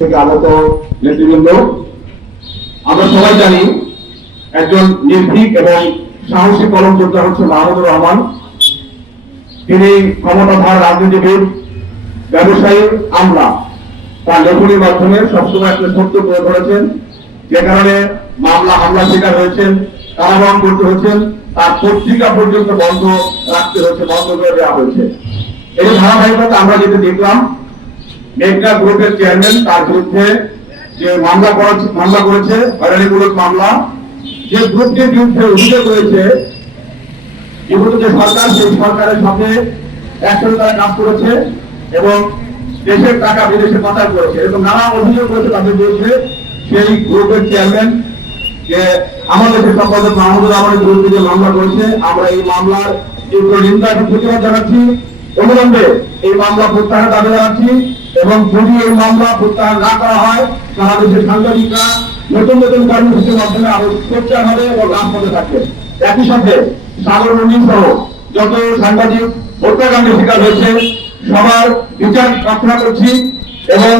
থেকে আগত নেতৃবৃন্দ, আমরা সবাই জানি একজন নির্ভীক এবং সাহসী কলম যোদ্ধা হচ্ছে মাহমুদুর রহমান। তিনি ক্ষমতাধার রাজনীতিবিদ, ব্যবসায়ী আমলা। তার লেখনীর মাধ্যমে সবসময় একটা সত্য তুলে ধরেছেন। যে কারণে মামলা হামলা শিকার হয়েছেন, কারাবরণ করতে হয়েছেন, তার পত্রিকা পর্যন্ত বন্ধ রাখতে হয়েছে, বন্ধ করে দেওয়া হয়েছে। এই ধারাবাহিকতা আমরা যেটা দেখলাম মেঘনা গ্রুপের চেয়ারম্যান তার বিরুদ্ধে যে মামলা মামলা করেছে, হয়রানিমূলক মামলা, যে গ্রুপটির বিরুদ্ধে অভিযোগ রয়েছে বিগত যে সরকার, সেই সরকারের সাথে একসাথে তারা কাজ করেছে এবং দেশের টাকা বিদেশে পাচার করেছে। এরকম নানা অভিযোগ করেছে তাদের বিরুদ্ধে। সেই গ্রুপের চেয়ারম্যান, যে আমাদের দেশের সম্পাদক মাহমুদুর রহমানের বিরুদ্ধে যে মামলা করেছে, আমরা এই মামলার তীব্র নিন্দা এবং প্রতিবাদ জানাচ্ছি। অবিলম্বে এই মামলা প্রত্যাহার দাবি জানাচ্ছি। এবং যদি এই মামলা প্রত্যাহার না করা হয়, তাহলে দেশের সাংবাদিকরা নতুন নতুন কর্মসূচির মাধ্যমে আরও সোচ্চার হবে এবং রাজপথে থাকবে। একই সাথে সাগর রঙিন সহ যত সাংবাদিক হত্যাকাণ্ডের শিকার হয়েছে, সবার বিচার প্রার্থনা করছি এবং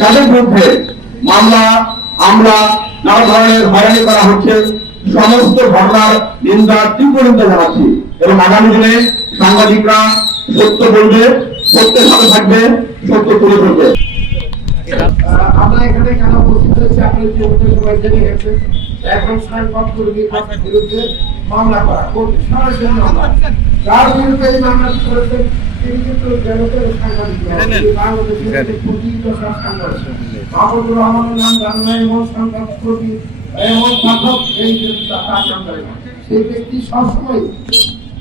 যাদের বিরুদ্ধে মামলা আমরা নানা ধরনের হয়রানি করা হচ্ছে, সমস্ত ঘটনার নিন্দা তীব্র নিন্দা জানাচ্ছি। এবং আগামী দিনে সাংবাদিকরা সত্য বলবে, সত্যের সাথে থাকবে সত্য তুলে ধরবে। আমরা এখানে কেন উপস্থিত হয়েছি? আপনি ইতিমধ্যে সবাই জেনে গেছেন। এখন সাংবাদ কর্মীর বিরুদ্ধে মামলা করা সরাসরি মামলা। যার বিরুদ্ধে এই মামলাটি করেছেন? তিনি কিন্তু জগতের সাংবাদিক। বাংলাদেশের প্রতিষ্ঠিত সাংবাদিক। মাহমুদুর রহমানের নাম জানা এমন সাংবাদ কর্মী এমন পাঠক এই তার নাম সেই ব্যক্তি সবসময়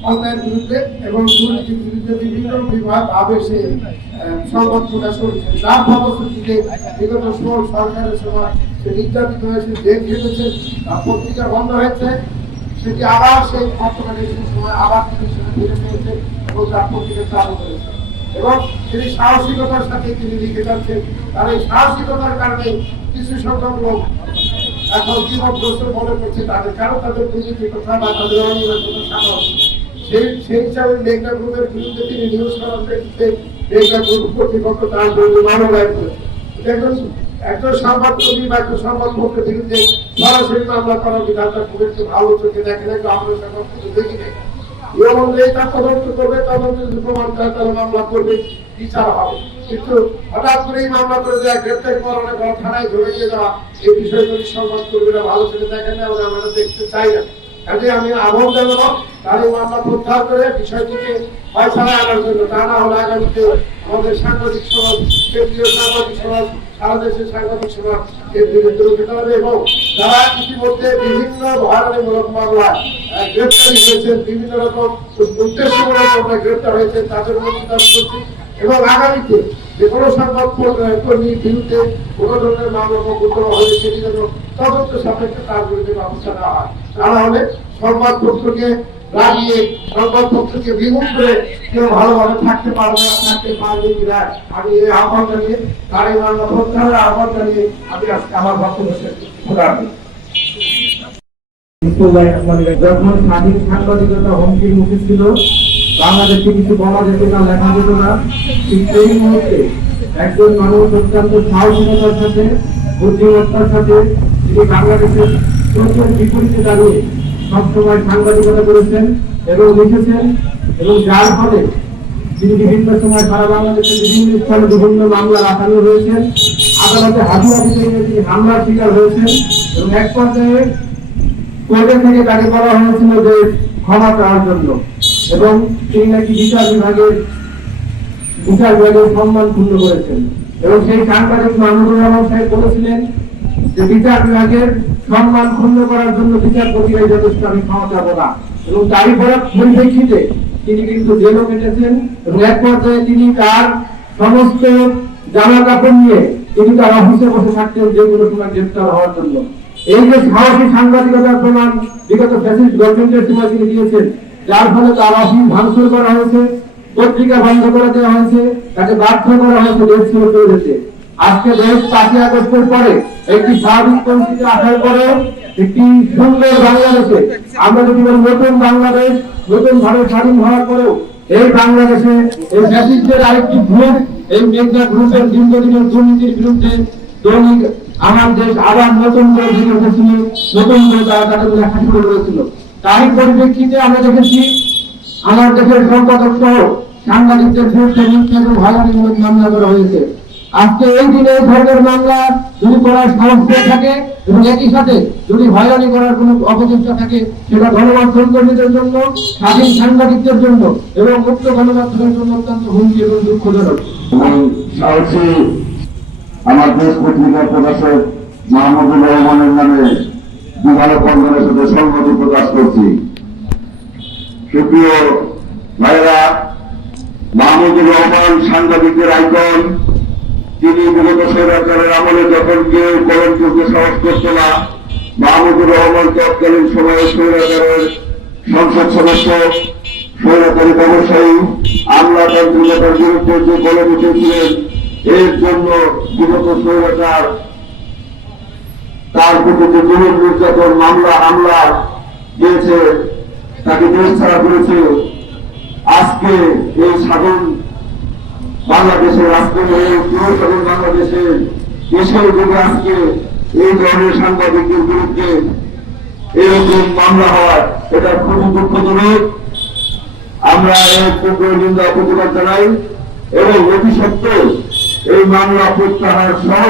অন্যায়ের বিরুদ্ধে এবং দুর্নীতির বিরুদ্ধে বিভিন্ন বিভাগ ভাবে সে সংবাদ প্রকাশ করেছে। যার ফলশ্রুতিতে বিগত সরকারের সময় নির্যাতিত হয়েছে জেল খেটেছে, তার পত্রিকা বন্ধ হয়েছে। সেটি আবার সেই বর্তমানে সময় আবার তিনি সেটা ফিরে পেয়েছে এবং তার পত্রিকা চালু করেছে। এবং তিনি সাহসিকতার সাথে তিনি লিখে যাচ্ছেন। তার এই সাহসিকতার কারণে কিছু সংখ্যক লোক এখন জীবনগ্রস্ত মনে করছে তাদের। কারণ তাদের দুর্নীতির কথা বা তাদের অনিয়মের কথা সামনে সেই সেই হিসাবে মেঘনা গ্রুপের বিরুদ্ধে তিনি নিউজ করার প্রেক্ষিতে মেঘনা না অনুযায়ী তার যদি প্রমাণ করবে বিচার এই এই ভালো চোখে দেখেন না আমরা দেখতে চাই না। কাজে আমি আহ্বান জানাব তার এই মামলা প্রত্যাহার করে বিষয়টিকে ফয়সালা আনার জন্য তা না হলে আগামীতে আমাদের সাংবাদিক সমাজ কেন্দ্রীয় সাংবাদিক সমাজ সারা দেশের সাংবাদিক সমাজ এর বিরুদ্ধে রুখে দাঁড়াবে এবং যারা ইতিমধ্যে বিভিন্ন মামলায় আহ, গ্রেপ্তারি হয়েছেন বিভিন্ন রকম উদ্দেশ্যমূলক মামলায় গ্রেপ্তার হয়েছেন তাদের মধ্যে করছি। এবং আগামীতে যে কোনো সংবাদ কর্মীর বিরুদ্ধে কোনো ধরনের মামলা মোকদ্দমা সেটি যেন তদন্ত সাপেক্ষে তার বিরুদ্ধে ব্যবস্থা নেওয়া হয়। হলে সংবাদপত্রকে লাগিয়ে সংবাদপত্রকে বিমুখ করে কেউ ভালোভাবে থাকতে পারবে থাকতে পারবে কিনা, আমি এই আহ্বান জানিয়ে তার এই আহ্বান জানিয়ে আমি আজকে আমার বাংলাদেশে কিছু বলা যেত না, লেখা যেত না একজন সাথে বাংলাদেশের স্রোতের বিপরীতে দাঁড়িয়ে সবসময় সাংবাদিকতা করেছেন এবং লিখেছেন এবং যার ফলে তিনি বিভিন্ন সময় সারা বাংলাদেশের বিভিন্ন স্থানে বিভিন্ন মামলা রাখানো রয়েছেন আদালতে হাজিরা গিয়ে তিনি হামলার শিকার হয়েছেন এবং এক পর্যায়ে কোর্টে থেকে তাকে বলা হয়েছিল যে ক্ষমা করার জন্য এবং তিনি নাকি বিচার বিভাগের বিচার বিভাগের সম্মান ক্ষুণ্ণ করেছেন। এবং সেই সাংবাদিক মাহমুদুর রহমান সাহেব বলেছিলেন যে বিচার বিভাগের সম্মান ক্ষুণ্ণ করার জন্য বিচারপতিরাই যথেষ্ট আমি ক্ষমা চাবো না। এবং তারই পরিপ্রেক্ষিতে তিনি কিন্তু জেলও কেটেছেন এবং এক পর্যায়ে তিনি তার সমস্ত জামা কাপড় নিয়ে তিনি তার অফিসে বসে থাকতেন যেগুলো সময় গ্রেপ্তার হওয়ার জন্য। এই যে সাহসী সাংবাদিকতার প্রমাণ বিগত ফ্যাসিস্ট গভর্নমেন্টের সময় তিনি দিয়েছেন, যার ফলে তার অফিস ভাঙচুর করা হয়েছে, পত্রিকা বন্ধ করে দেওয়া হয়েছে, তাকে বাধ্য করা হয়েছে, দেশ ছেড়ে চলে যেতে। আজকে দেশ পাঁচই আগস্টের পরে একটি স্বাভাবিক পরিস্থিতি আসার পরে একটি সুন্দর বাংলাদেশে, আমরা যদি নতুন বাংলাদেশ, নতুন ভারত স্বাধীন হওয়ার পরেও এই বাংলাদেশে এই ফ্যাসিস্টের আরেকটি গ্রুপ এই মেঘনা গ্রুপের দীর্ঘদিনের দুর্নীতির বিরুদ্ধে দৈনিক আমার দেশ আবার নতুন করে জেগে উঠেছিল, নতুন করে তারা তাদের লেখা শুরু করেছিল তারই পরিপ্রেক্ষিতে আমরা দেখেছি, আমার দেশের সম্পাদক সহ সাংবাদিকদের বিরুদ্ধে এবং হয়রানিমূলক মামলা করা হয়েছে। আজকে এই দিনে এই ধরনের মামলা, যদি করার সাহস থাকে এবং একই সাথে যদি হয়রানি করার কোনো অপচেষ্টা থাকে, সেটা গণমাধ্যম কর্মীদের জন্য, স্বাধীন সাংবাদিকদের জন্য এবং মুক্ত গণমাধ্যমের জন্য অত্যন্ত হুমকি এবং দুঃখজনক। আমার দেশ পত্রিকার প্রকাশক মাহমুদুর রহমানের নামে বিভাগ বন্ধনের সাথে সংহতি প্রকাশ করছি। সুপ্রিয় ভাইরা, মাহমুদুর রহমান সাংবাদিকদের আইকন তিনি বিগত স্বৈরাচারের আমলে যখন কেউ কলম করতে সাহস করত না, মাহমুদুর রহমান তৎকালীন সময়ে স্বৈরাচারের সংসদ সদস্য, স্বৈরাচারী ব্যবসায়ী আমলা তান্ত্রিকতার বিরুদ্ধে যে কলম উঠেছিলেন, এর জন্য বিগত স্বৈরাচার তার প্রতি যে জরুর নির্যাতন, মামলা, হামলা দিয়েছে, তাকে দেশ ছাড়া করেছে। আজকে এই স্বাধীন বাংলাদেশের যুগে আজকে এই ধরনের সাংবাদিকদের বিরুদ্ধে এরকম মামলা হয়, এটা খুবই দুঃখজনক। আমরা নিন্দা প্রতিবাদ জানাই এবং অতি সত্ত্বেও এই মামলা প্রত্যাহার সহ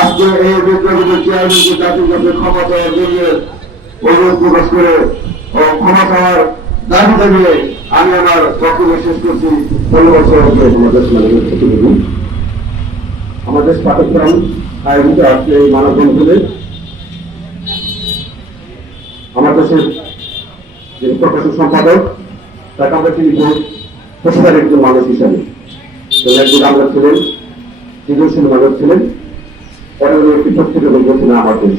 আজকে এই বিদ্রোহীদের চেয়ারম্যানকে জাতির কাছে ক্ষমা জন্য অনুরোধ প্রকাশ করে ক্ষমা চাওয়ার দাবি জানিয়ে আমি আমার বক্তব্য শেষ করছি। আমাদের পাঠক্রম আয়োজিত আজকে এই মানববন্ধনে আমার দেশের যিনি প্রকাশক সম্পাদক, তাকে আমরা বহুত পেশাদার একজন মানুষ হিসাবে। একজন আমরা ছিলেন সৃজনশীল মানুষ ছিলেন। পরে উনি একটি পত্রিকা করেছিলেন আমার দেশ।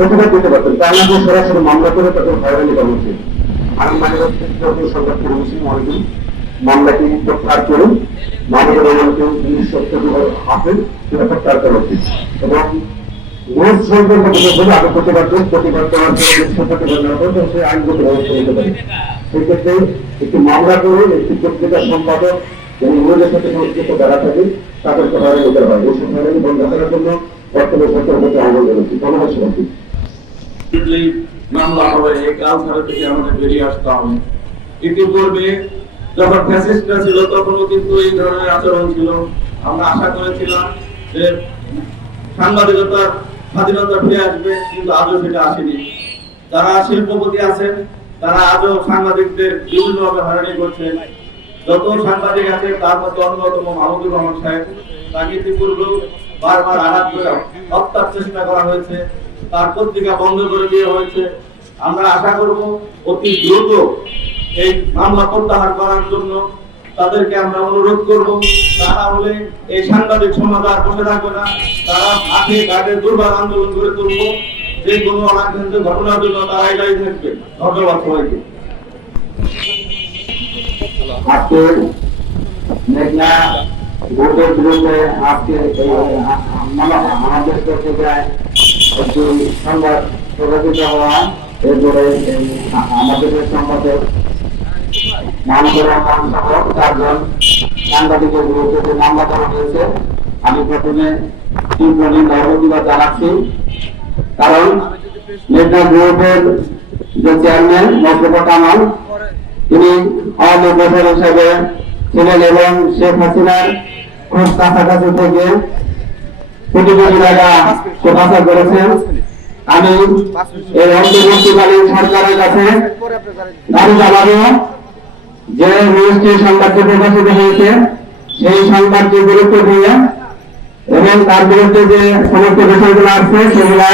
প্রতিবাদ দিতে পারতেন। তার না সরাসরি মামলা করে তাদের হয়রানি করা উচিত আমি মানে হচ্ছে সংবাদ করেছি মনে মামলাটি প্রত্যাহার করুন। মামলা রহমানকে সত্য হাতে সেটা প্রত্যাহার করা উচিত এবং করে একটি মামলা করে একটি সম্পাদক থাকে বন্ধ করার জন্য সরকার ধন্যবাদ ইমিডিয়েটলি মামলা হবে, এই কালচার থেকে আমাদের বেরিয়ে আসতে হবে। ইতিপূর্বে যখন ফ্যাসিস্টরা ছিল, তখনও কিন্তু এই ধরনের আচরণ ছিল। আমরা আশা করেছিলাম যে সাংবাদিকতার স্বাধীনতা ফিরে আসবে, কিন্তু আজও সেটা আসেনি। যারা শিল্পপতি আছেন, তারা আজও সাংবাদিকদের বিভিন্নভাবে হয়রানি করছেন। যত সাংবাদিক আছে, তার মধ্যে অন্যতম মাহমুদুর রহমান সাহেব, তাকে ইতিপূর্বেও বারবার আঘাত করে হত্যার চেষ্টা করা হয়েছে। তার পত্রিকা বন্ধ করে দেওয়া হয়েছে। আমরা আশা করব অতি দ্রুত এই মামলা প্রত্যাহার করার জন্য তাদেরকে আমরা অনুরোধ করব। তারা হলে এই সাংবাদিক সমাজ আর বসে থাকবে না। তারা মাঠে ঘাটে দুর্বার আন্দোলন করে তুলব। যে কোনো অনাকাঙ্ক্ষিত ঘটনার জন্য তারাই দায়ী থাকবে ধন্যবাদ সবাইকে। আজকে আমাদের পত্রিকায় একটি সংবাদ প্রকাশিত হওয়া, এরপরে আমাদের মাহমুদুর রহমান সহ চারজন সাংবাদিকের বিরুদ্ধে যে মামলা করা হয়েছে, আমি প্রথমে তীব্র নিন্দা ও প্রতিবাদ জানাচ্ছি। কারণ মেঘনা গ্রুপের যে চেয়ারম্যান মোস্তফা কামাল, তিনি আওয়ামী প্রধান হিসেবে ছিলেন এবং শেখ হাসিনার খুব কাছাকাছি থেকে টাকা প্রকাশ করেছেন। আমি সরকারের কাছে যে নিউজটি হয়েছে, সেই সংবাদটি গুরুত্ব দিয়ে এবং তার বিরুদ্ধে যে সমস্ত বিষয়গুলো আছে, সেগুলা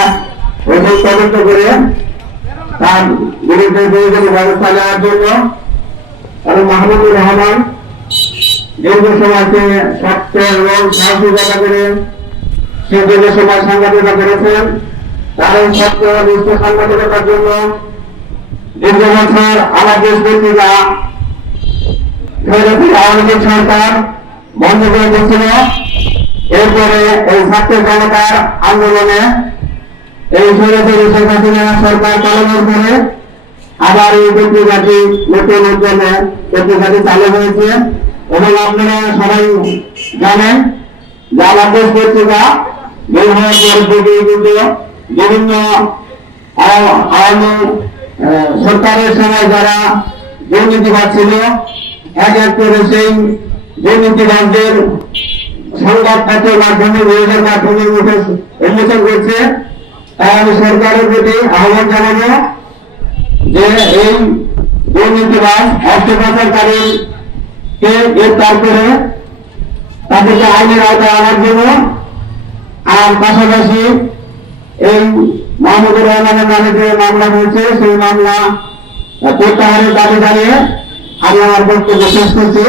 তদন্ত করে তার বিরুদ্ধে প্রয়োজনীয় ব্যবস্থা নেওয়ার জন্য এবং মাহমুদুর রহমান দীর্ঘ সময়কে সত্য এবং সাহসিকতা করে সে যে সময় সাংবাদিকতা করেছেন তার এই সত্য নিষ্ঠ সাংবাদিকতার জন্য দীর্ঘ বছর আমার দেশ ফেরতি আওয়ামী সরকার বন্ধ করে দিয়েছিল। এরপরে এই ছাত্র জনতার আন্দোলনে এই সৈরতের শেখ হাসিনা সরকার পালনের পরে আবার এই পত্রিকাটি নতুন উদ্যমে পত্রিকাটি চালু হয়েছে। এবং আপনারা সবাই জানেন যে আমাদের পত্রিকা বিভিন্ন আও- আওয়ামী সরকারের সময় যারা দুর্নীতিবাদ ছিল এক এক করে সেই দুর্নীতিবাদদের সংবাদ পত্রের মাধ্যমে নিউজের মাধ্যমে উন্মোচন করছে তাই আমি সরকারের প্রতি আহ্বান জানাব যে এই দুর্নীতিবাদ অর্থ পাচারকারী কে গ্রেপ্তার করে তাদেরকে আইনের আওতায় আনার জন্য আর পাশাপাশি এই মাহমুদুর রহমানের নামে যে মামলা হয়েছে, সেই মামলা প্রত্যাহারের দাবি দাঁড়িয়ে আমি আমার বক্তব্য শেষ করছি।